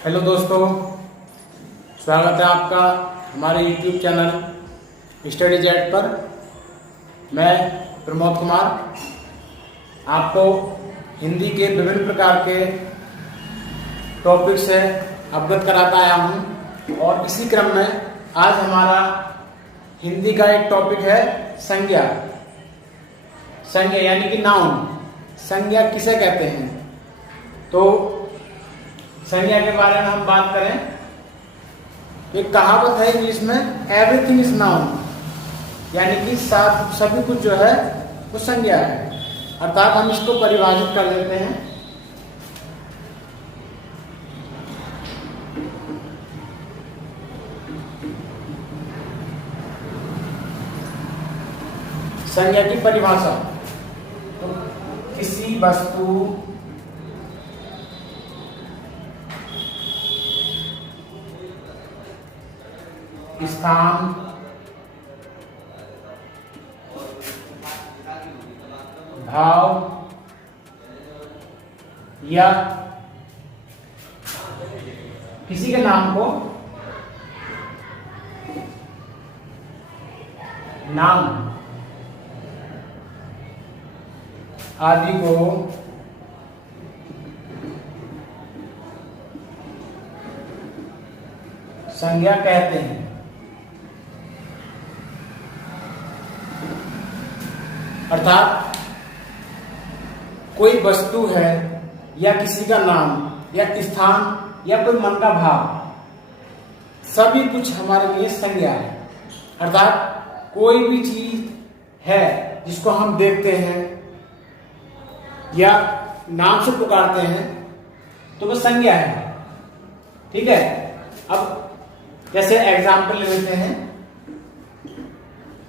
Hello दोस्तों, स्वागत है आपका हमारे YouTube चैनल स्टडी जेट पर। मैं प्रमोद कुमार आपको हिंदी के विभिन्न प्रकार के टॉपिक से अवगत कराता आया हूँ और इसी क्रम में आज हमारा हिंदी का एक टॉपिक है संज्ञा। संज्ञा यानी कि नाउन। संज्ञा किसे कहते हैं? तो संज्ञा के बारे में हम बात करें। एक कहावत है इंग्लिश में, एवरीथिंग इज नाउन, यानी कि सभी कुछ जो है वो संज्ञा है। अर्थात हम इसको परिभाषित कर लेते हैं। संज्ञा की परिभाषा, तो किसी वस्तु, स्थान, भाव या किसी के नाम को नाम आदि को संज्ञा कहते हैं। अर्थात कोई वस्तु है या किसी का नाम या स्थान या कोई मन का भाव, सभी कुछ हमारे लिए संज्ञा है। अर्थात कोई भी चीज है जिसको हम देखते हैं या नाम से पुकारते हैं तो वो संज्ञा है। ठीक है। अब जैसे एग्जाम्पल ले लेते हैं,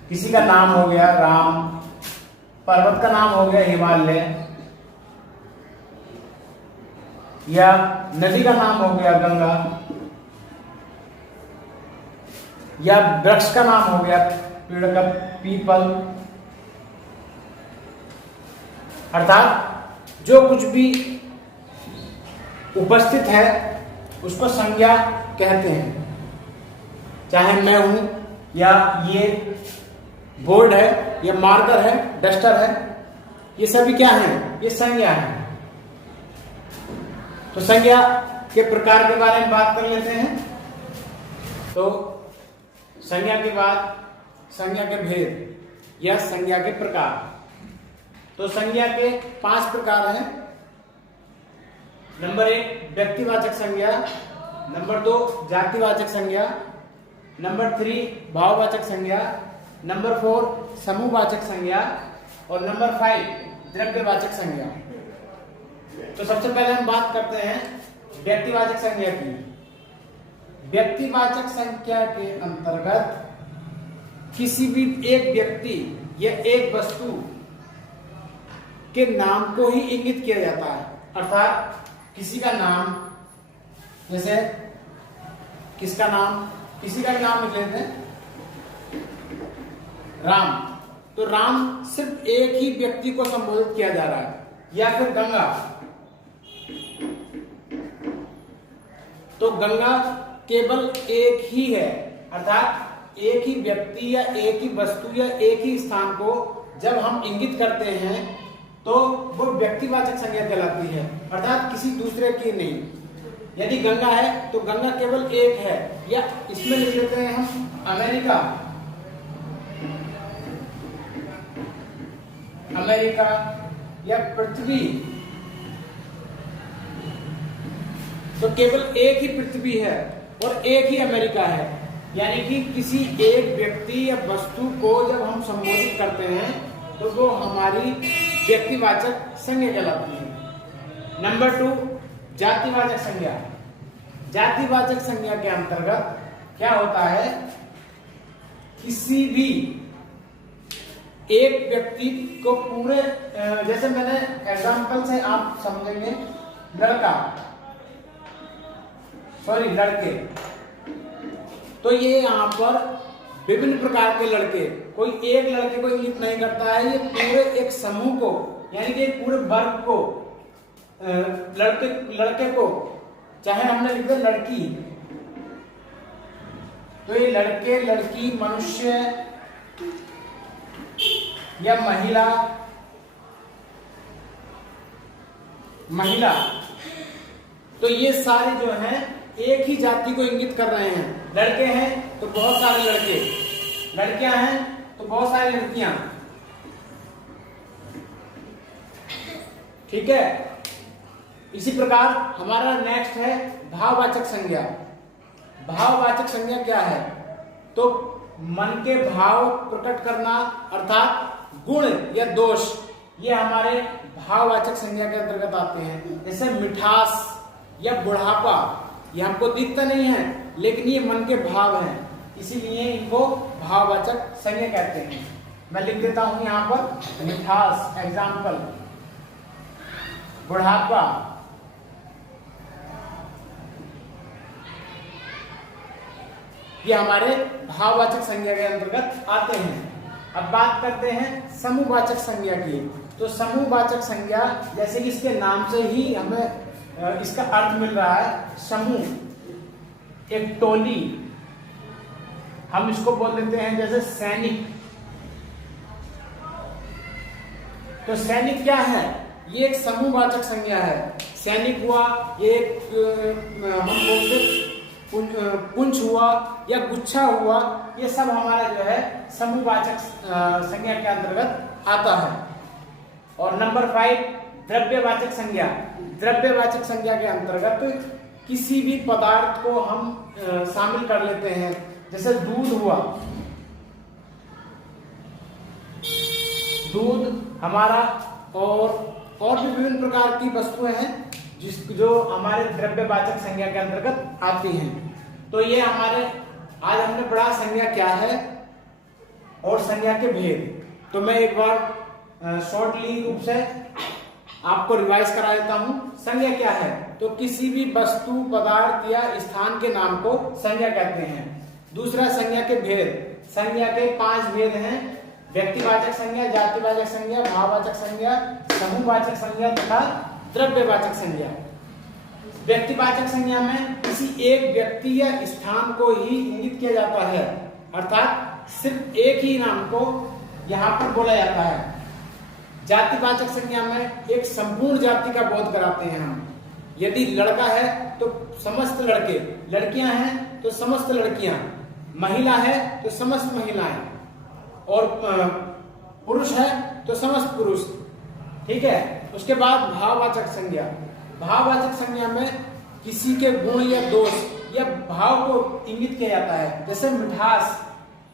किसी का नाम हो गया राम, पर्वत का नाम हो गया हिमालय, या नदी का नाम हो गया गंगा, या वृक्ष का नाम हो गया पेड़ का पीपल। अर्थात जो कुछ भी उपस्थित है उसको संज्ञा कहते हैं। चाहे मैं हूं, या ये बोर्ड है, ये मार्कर है, डस्टर है, ये सभी क्या है? ये संज्ञा है। तो संज्ञा के प्रकार के बारे में बात कर लेते हैं। तो संज्ञा के बाद संज्ञा के भेद या संज्ञा के प्रकार। तो संज्ञा के 5 प्रकार हैं। नंबर 1 व्यक्तिवाचक संज्ञा, नंबर 2 जातिवाचक संज्ञा, नंबर 3 भाववाचक संज्ञा, नंबर 4 समूहवाचक संज्ञा और नंबर 5 द्रव्यवाचक संज्ञा। तो सबसे पहले हम बात करते हैं व्यक्तिवाचक संज्ञा की। व्यक्तिवाचक संज्ञा के अंतर्गत किसी भी एक व्यक्ति या एक वस्तु के नाम को ही इंगित किया जाता है। अर्थात किसी का नाम, जैसे किसका नाम, किसी का नाम लिख लेते हैं राम, तो राम सिर्फ एक ही व्यक्ति को संबोधित किया जा रहा है। या फिर गंगा, तो गंगा केवल एक ही है। अर्थात एक ही व्यक्ति या एक ही वस्तु या एक ही स्थान को जब हम इंगित करते हैं तो वो व्यक्तिवाचक संज्ञा कहलाती है। अर्थात किसी दूसरे की नहीं। यदि गंगा है तो गंगा केवल एक है। या इसमें लिख लेते हैं हम अमेरिका, अमेरिका या पृथ्वी, तो केवल एक ही पृथ्वी है और एक ही अमेरिका है। यानी कि किसी एक व्यक्ति या वस्तु को जब हम संबोधित करते हैं तो वो हमारी व्यक्तिवाचक संज्ञा कहलाती है। नंबर 2 जातिवाचक संज्ञा। जातिवाचक संज्ञा के अंतर्गत क्या होता है? किसी भी एक व्यक्ति को पूरे, जैसे मैंने एग्जांपल से आप समझेंगे, लड़के, तो ये यहां पर विभिन्न प्रकार के लड़के, कोई एक लड़के को इंगित नहीं करता है, ये पूरे एक समूह को, यानी कि पूरे वर्ग को, लड़के को चाहे हमने लिख दिया लड़की, तो ये लड़के, लड़की, मनुष्य या महिला, महिला, तो ये सारे जो हैं एक ही जाति को इंगित कर रहे हैं। लड़के हैं तो बहुत सारे लड़के, लड़कियां हैं तो बहुत सारी लड़कियां। ठीक है। इसी प्रकार हमारा नेक्स्ट है भाववाचक संज्ञा। भाववाचक संज्ञा क्या है? तो मन के भाव प्रकट करना अर्थात गुण या दोष, ये हमारे भाववाचक संज्ञा के अंतर्गत आते हैं। जैसे मिठास या बुढ़ापा, ये हमको दिखता नहीं है लेकिन ये मन के भाव हैं, इसीलिए इनको भाववाचक संज्ञा कहते हैं। मैं लिख देता हूं यहां पर मिठास, एग्जाम्पल, बुढ़ापा, ये हमारे भाववाचक संज्ञा के अंतर्गत आते हैं। अब बात करते हैं समूहवाचक संज्ञा की। तो समूहवाचक संज्ञा, जैसे इसके नाम से ही हमें इसका अर्थ मिल रहा है, समूह, एक टोली, हम इसको बोल देते हैं जैसे सैनिक। तो सैनिक क्या है? ये एक समूहवाचक संज्ञा है। सैनिक हुआ, ये हम बोलते पुंछ हुआ या गुच्छा हुआ, ये सब हमारा जो है समूहवाचक संज्ञा के अंतर्गत आता है। और नंबर 5 द्रव्यवाचक संज्ञा। द्रव्यवाचक संज्ञा के अंतर्गत किसी भी पदार्थ को हम शामिल कर लेते हैं। जैसे दूध हुआ, दूध हमारा, और भी विभिन्न प्रकार की वस्तुएं हैं जो हमारे द्रव्यवाचक संज्ञा के अंतर्गत आती हैं। तो ये हमारे आज हमने पढ़ा संज्ञा क्या है और संज्ञा के भेद। तो मैं एक बार शॉर्टली रूप से आपको रिवाइज करा देता हूं। संज्ञा क्या है? तो किसी भी वस्तु, पदार्थ या स्थान के नाम को संज्ञा कहते हैं। दूसरा संज्ञा के भेद। संज्ञा के 5 भेद हैं: व्यक्तिवाचक संज्ञा, जातिवाचक संज्ञा, भाववाचक संज्ञा, समूहवाचक संज्ञा तथा द्रव्यवाचक संज्ञा। व्यक्तिवाचक संज्ञा में किसी एक व्यक्ति या स्थान को ही इंगित किया जाता है, अर्थात सिर्फ एक ही नाम को यहाँ पर बोला जाता है। जातिवाचक संज्ञा में एक संपूर्ण जाति का बोध कराते हैं हम। यदि लड़का है तो समस्त लड़के, लड़कियां हैं तो समस्त लड़कियां, महिला है तो समस्त महिलाएं, और पुरुष है तो समस्त पुरुष। ठीक है। उसके बाद भाववाचक संज्ञा। भाववाचक संज्ञा में किसी के गुण या दोष या भाव को इंगित किया जाता है। जैसे मिठास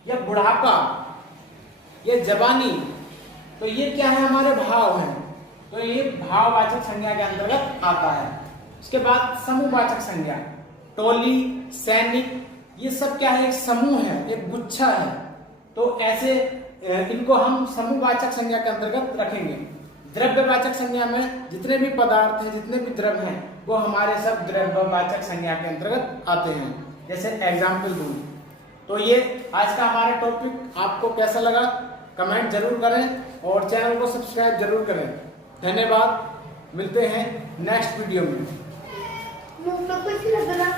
या बुढ़ापा या जवानी, तो ये क्या है? हमारे भाव हैं, तो ये भाववाचक संज्ञा के अंतर्गत आता है। उसके बाद समूहवाचक संज्ञा। टोली, सैनिक, ये सब क्या है? एक समूह है, एक गुच्छा है। तो ऐसे इनको हम समूहवाचक संज्ञा के अंतर्गत रखेंगे। द्रव्यवाचक संज्ञा में जितने भी पदार्थ हैं, जितने भी द्रव्य हैं, वो हमारे सब द्रव्यवाचक संज्ञा के अंतर्गत आते हैं। जैसे एग्जाम्पल दूं तो ये आज का हमारा टॉपिक आपको कैसा लगा कमेंट जरूर करें और चैनल को सब्सक्राइब जरूर करें। धन्यवाद। मिलते हैं नेक्स्ट वीडियो में।